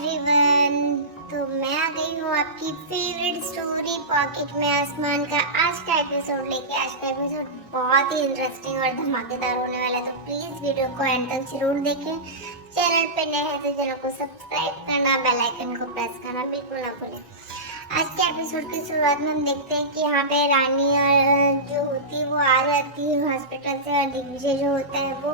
Everyone. तो मैं आ गई हूँ आपकी फेवरेट स्टोरी पॉकेट में आसमान का आज का एपिसोड लेके। आज का एपिसोड बहुत ही इंटरेस्टिंग और धमाकेदार होने वाला है, तो प्लीज वीडियो को एंड तक जरूर देखें। चैनल पे नए हैं तो चैनल को सब्सक्राइब करना, बेल आइकन को प्रेस करना बिल्कुल ना भूलें। आज के एपिसोड की शुरुआत में हम देखते हैं कि यहाँ पे रानी और जो होती है वो आ जाती है हॉस्पिटल से, और दिग्विजय जो होता है वो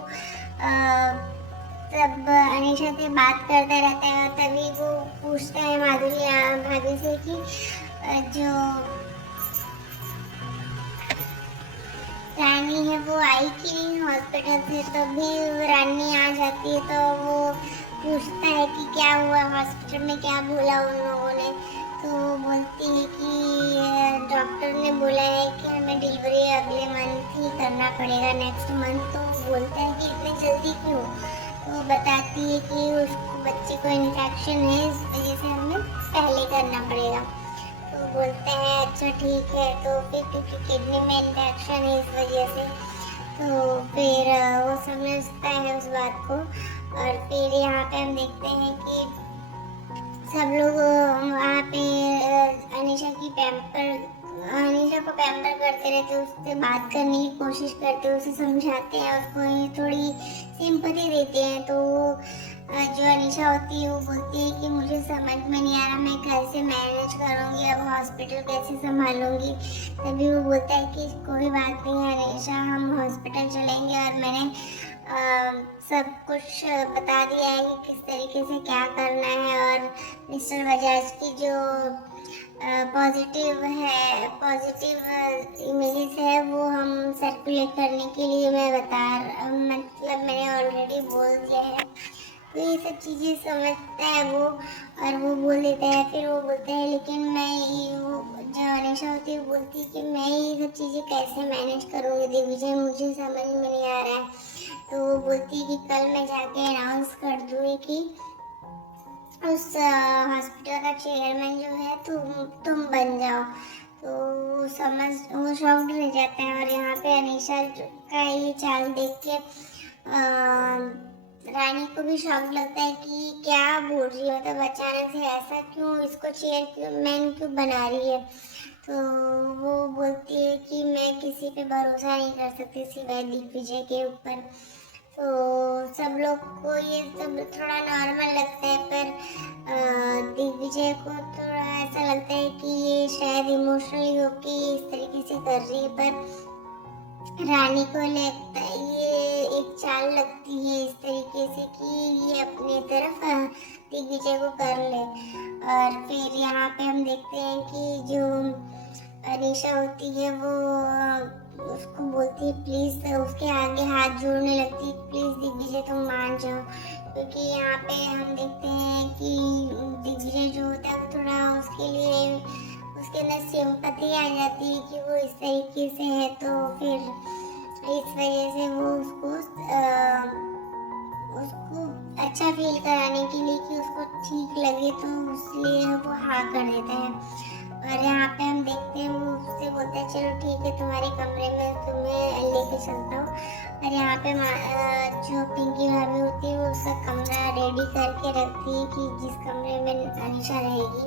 तब अनीशा से बात करता रहता है। और तभी वो पूछता है माधुरी भाभी से कि जो रानी है वो आई कि नहीं हॉस्पिटल से। तभी रानी आ जाती है तो वो पूछता है कि क्या हुआ हॉस्पिटल में, क्या बोला उन लोगों ने। तो वो बोलती है कि डॉक्टर ने बोला है कि हमें डिलीवरी अगले मंथ ही करना पड़ेगा, नेक्स्ट मंथ। तो बोलता है कि इतनी जल्दी क्यों। वो बताती है कि उसको बच्चे को इन्फेक्शन है, इस वजह से हमें पहले करना पड़ेगा। तो बोलते हैं अच्छा ठीक है। तो फिर क्योंकि किडनी में इन्फेक्शन है इस वजह से, तो फिर वो समझता है उस बात को। और फिर यहाँ पे हम देखते हैं कि सब लोग वहाँ पे अनीशा को पैम्पर करते रहते, उससे बात करने की कोशिश करते, उसे समझाते हैं, उसको थोड़ी सिंपैथी देते हैं। तो जो अनीशा होती है वो बोलती है कि मुझे समझ में नहीं आ रहा, मैं कैसे मैनेज करूँगी, अब हॉस्पिटल कैसे संभालूंगी। तभी वो बोलता है कि कोई बात नहीं अनीशा, हम हॉस्पिटल चलेंगे और मैंने सब कुछ बता दिया है कि किस तरीके से क्या करना है। और मिस्टर बजाज की जो पॉजिटिव इमेजेस है वो हम सर्कुलेट करने के लिए मतलब मैंने ऑलरेडी बोल दिया है। तो ये सब चीज़ें समझता है वो, और वो बोल देता है। फिर वो बोलता है लेकिन वो जो अनीशा होती है वो बोलती है कि मैं ये सब चीज़ें कैसे मैनेज करूँगी दिग्विजय, मुझे समझ में नहीं आ रहा है। तो वो बोलती है कि कल मैं जाके अनाउंस कर दूँगी कि उस हॉस्पिटल का चेयरमैन जो है तुम बन जाओ। तो वो शॉक्ड रह जाता है। और यहाँ पे अनीशा का ये चाल देख के रानी को भी शॉक लगता है कि क्या बोल रही है, मतलब अचानक से ऐसा क्यों, इसको चेयरमैन क्यों बना रही है। तो वो बोलती है कि मैं किसी पे भरोसा नहीं कर सकती सिवाय दिग्विजय के ऊपर। तो सब लोग को ये सब थोड़ा नॉर्मल लगता है, पर दिग्विजय को थोड़ा ऐसा लगता है कि ये शायद इमोशनली होके इस तरीके से कर रही है। पर रानी को लगता है ये एक चाल लगती है इस तरीके से कि ये अपनी तरफ दिग्विजय को कर ले। और फिर यहाँ पे हम देखते हैं कि जो अनीशा होती है वो उसको बोलती है प्लीज, उसके आगे हाथ जोड़ने लगती है, प्लीज दिग्विजय तुम मान जाओ। क्योंकि यहाँ पे हम देखते हैं कि दिग्विजय जो होता है थोड़ा उसके अंदर सिंपैथी आ जाती है कि वो इस तरीके से है। तो फिर इस वजह से वो उसको अच्छा फील कराने के लिए कि उसको ठीक लगे, तो इसलिए वो हाँ कर देता है। और यहाँ पे हम देखते हैं वो उससे बोलता है चलो ठीक है, तुम्हारे कमरे में तुम्हें लेके चलता हूँ। और यहाँ पे जो पिंकी भाभी होती है वो उसका कमरा रेडी करके रखती है कि जिस कमरे में अनीशा रहेगी।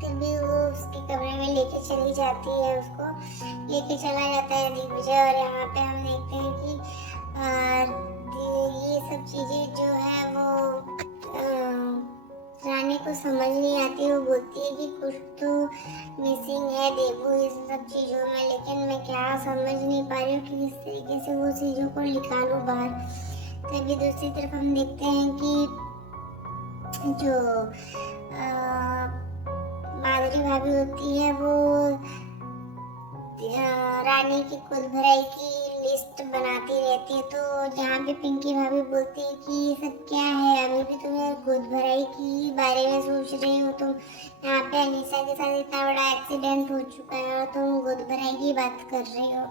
फिर भी वो उसके कमरे में लेके चली जाती है, उसको लेके चला जाता है दिग्विजय। और यहाँ पे हम देखते हैं कि ये सब चीजें जो है वो रानी को समझ नहीं आती। वो बोलती है कि कुछ तो मिसिंग है देवू इस सब चीज़ों में, लेकिन मैं क्या समझ नहीं पा रही हूँ कि किस तरीके से वो चीज़ों को निकालूं बाहर। तभी दूसरी तरफ हम देखते हैं कि जो माधुरी भाभी होती है वो रानी की खुद भराई की लिस्ट बनाती रहती है। तो जहाँ पे पिंकी भाभी बोलती है कि ये सब क्या है, अभी भी तुम्हें खुद भराई की बारे में सोच रही हो, तुम यहाँ पे अनीशा के साथ इतना बड़ा एक्सीडेंट हो चुका है और तुम खुद भराई की बात कर रही हो।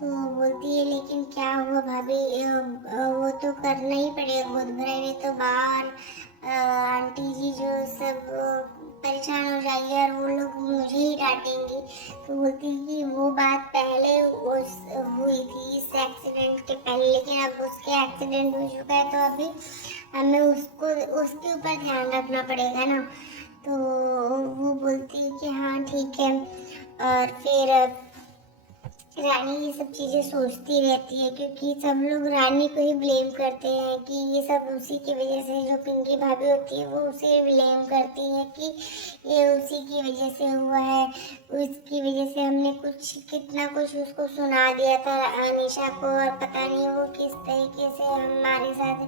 तो बोलती है लेकिन क्या हुआ भाभी, वो तो करना ही पड़ेगा खुद भराई, नहीं तो बाहर आंटी जी जो सब परेशान हो जाएगी और वो लोग मुझे ही डांटेंगी। तो बोलती है कि वो बात पहले उस हुई थी इस एक्सीडेंट के पहले, लेकिन अब उसके एक्सीडेंट हो चुका है तो अभी हमें उसको उसके ऊपर ध्यान रखना पड़ेगा ना। तो वो बोलती है कि हाँ ठीक है। और फिर रानी ये सब चीजें सोचती रहती है, क्योंकि सब लोग रानी को ही ब्लेम करते हैं कि ये सब उसी की वजह से, जो पिंकी भाभी होती है वो उसे ब्लेम करती है कि ये उसी की वजह से हुआ है, उसकी वजह से हमने कुछ कितना कुछ उसको सुना दिया था अनीशा को, और पता नहीं वो किस तरीके से हमारे साथ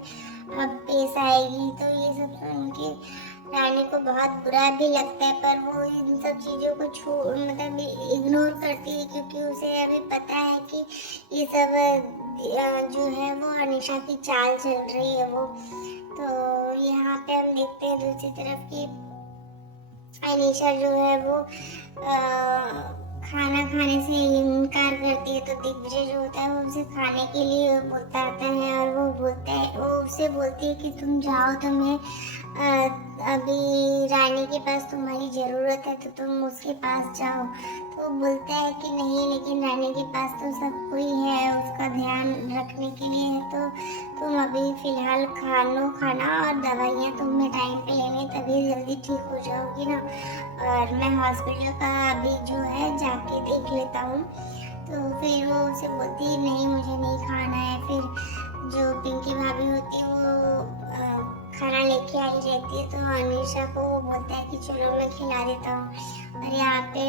अब पेश आएगी। तो ये सब सुन के रानी को बहुत बुरा भी लगता है, पर वो इन सब चीज़ों को मतलब इग्नोर करती है, क्योंकि उसे अभी पता है कि ये सब जो है वो अनीशा की चाल चल रही है वो। तो यहाँ पे हम देखते हैं दूसरी तरफ कि अनीशा जो है वो खाना खाने से इनकार करती है, तो दिग्विजय जो होता है वो उसे खाने के लिए बताता है, और वो उसे बोलती है कि तुम जाओ, तुम्हें अभी रानी के पास तुम्हारी ज़रूरत है तो तुम उसके पास जाओ। तो वो बोलता है कि नहीं, लेकिन रानी के पास तो सब कोई है उसका ध्यान रखने के लिए है, तो तुम अभी फ़िलहाल खा लो खाना, और दवाइयाँ तुम्हें टाइम पे लेनी, तभी जल्दी ठीक हो जाओगी ना। और मैं हॉस्पिटल का अभी जो है जाके देख लेता हूँ। तो फिर वो उसे बोलती है नहीं, मुझे नहीं खाना है। फिर जो पिंकी भाभी होती है वो खाना लेके आई रहती है, तो अनीशा को वो बोलता है कि चलो मैं खिला देता हूँ। और यहाँ पे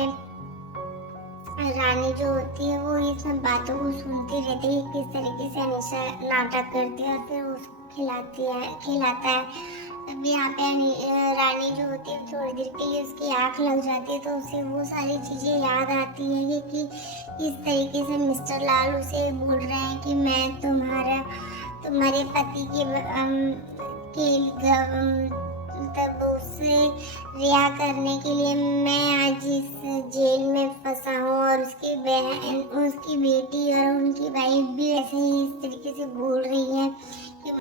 रानी जो होती है वो ये सब बातों को सुनती रहती है, किस तरीके से अनीशा नाटक करती है, और फिर उसको खिलाता है। तब यहाँ पे रानी जो होती है थोड़ी देर के लिए उसकी आँख लग जाती है, तो उसे वो सारी चीज़ें याद आती है कि इस तरीके से मिस्टर लाल उसे बोल रहे हैं कि मैं तुम्हारे पति तब उससे रिहा करने के लिए मैं आज इस जेल में फंसा हूँ, और उसकी बहन, उसकी बेटी और उनकी वाइफ भी ऐसे ही इस तरीके से बोल रही है